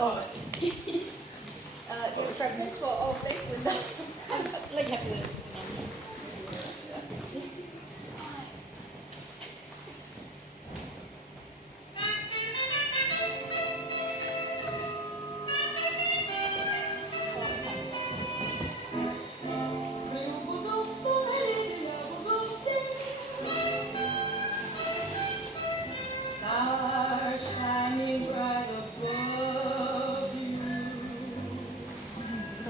Oh. Your preference for all place window. Like you have to. Stars shining bright above you.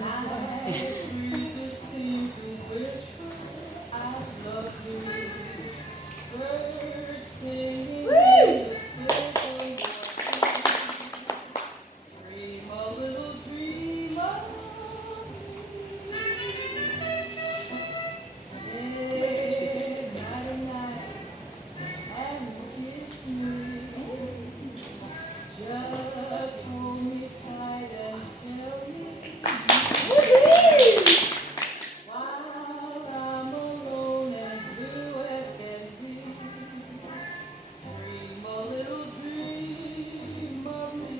Night breezes seem to whisper, I love you. Birds singing in the silver water. Dream a little dream of me. Say nighty night and kiss me. Just hold me tight and tell me while I'm alone and blue as can be. Dream a little dream of me.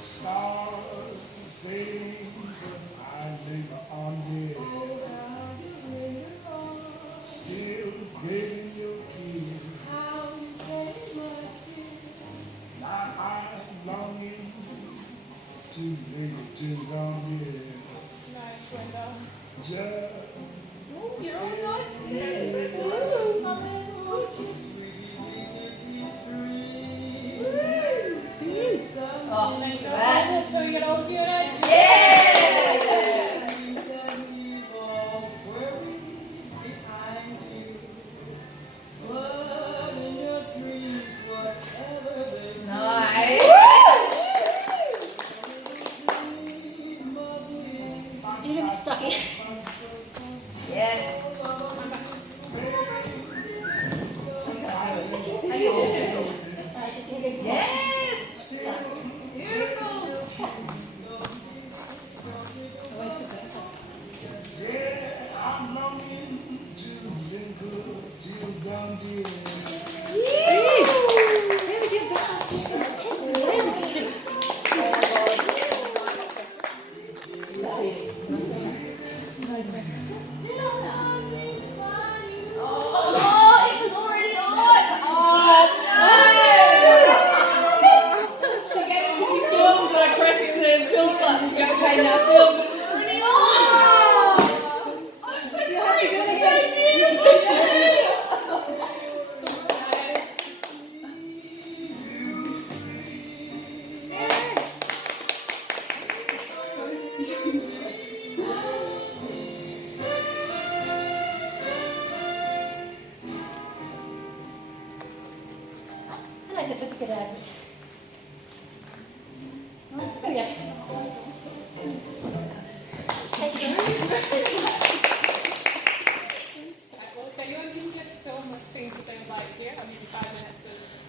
Stars fading, I linger on there, Oh, how you linger on, still getting your kiss. how you take my kiss. Now I'm longing to linger till down here. Nice window. Just You're all nice. Sweet dreams. Oh, thank you. So we get all of you and Yes! Leave all worries behind you. But in your dreams, whatever they be, Nice. dream of me. you didn't stuck it. Yes. Yes. Beautiful. yeah, I'm longing to linger till down here. Oh, it was already on. Oh, no. She gave it to me film, got a press the film button. Okay, now film. It was already on. I'm so sorry. It was so beautiful. I like the certificate. Oh, yeah. Thank you.